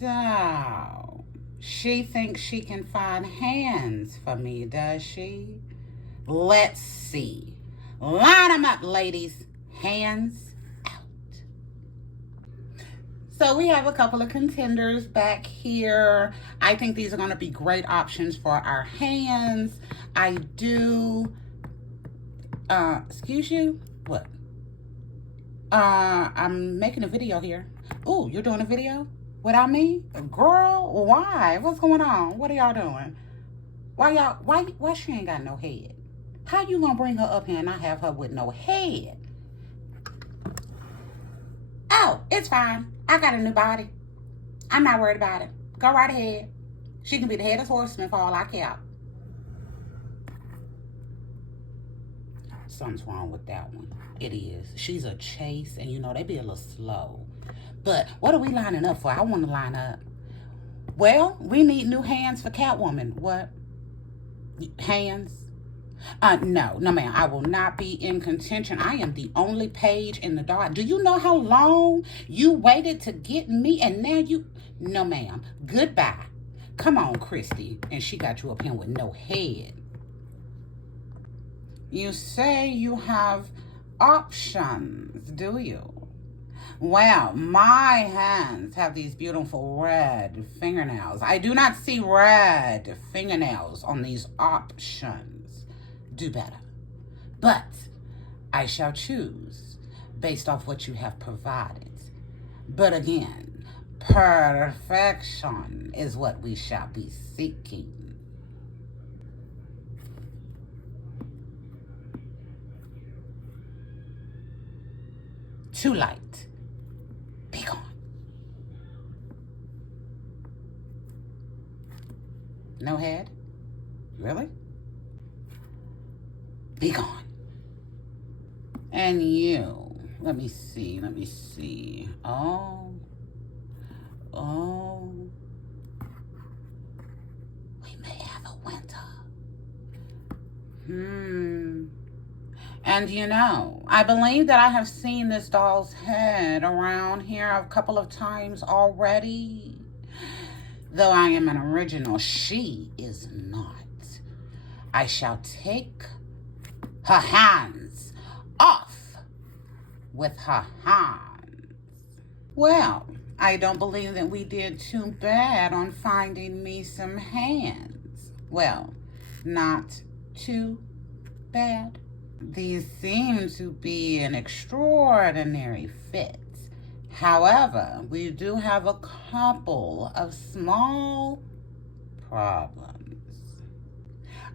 So, she thinks she can find hands for me, does she? Let's see. Line them up, ladies. Hands out. So we have a couple of contenders back here. I think these are going to be great options for our hands. I do... excuse you? What? I'm making a video here. Oh, you're doing a video? Without me? Girl, why? What's going on? What are y'all doing? Why she ain't got no head? How you gonna bring her up here and not have her with no head? Oh, it's fine. I got a new body. I'm not worried about it. Go right ahead. She can be the headless horseman for all I care. Something's wrong with that one. It is. She's a chase, and you know, they be a little slow. But what are we lining up for? I want to line up. Well, we need new hands for Catwoman. What? Hands? No, ma'am. I will not be in contention. I am the only Paige in the dark. Do you know how long you waited to get me? And now you... No, ma'am. Goodbye. Come on, Christy. And she got you up here with no head. You say you have options, do you? Well, my hands have these beautiful red fingernails. I do not see red fingernails on these options. Do better. But I shall choose based off what you have provided. But again, perfection is what we shall be seeking. Too light. Be gone. No head? Really? Be gone. And you. Let me see. Oh. We may have a winter. And you know, I believe that I have seen this doll's head around here a couple of times already. Though I am an original, she is not. I shall take her hands off with her hands. Well, I don't believe that we did too bad on finding me some hands. Well, not too bad. These seem to be an extraordinary fit. However, we do have a couple of small problems.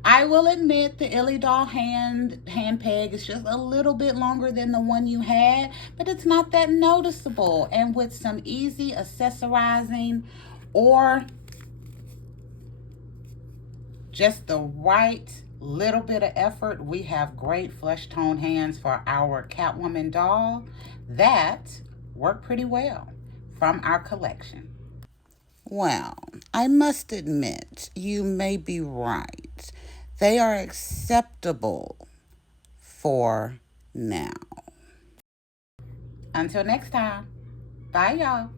I will admit the Illy doll hand peg is just a little bit longer than the one you had, but it's not that noticeable. And with some easy accessorizing or just the right little bit of effort, we have great flesh tone hands for our Catwoman doll that work pretty well from our collection. Well, I must admit, you may be right. They are acceptable for now. Until next time, bye y'all.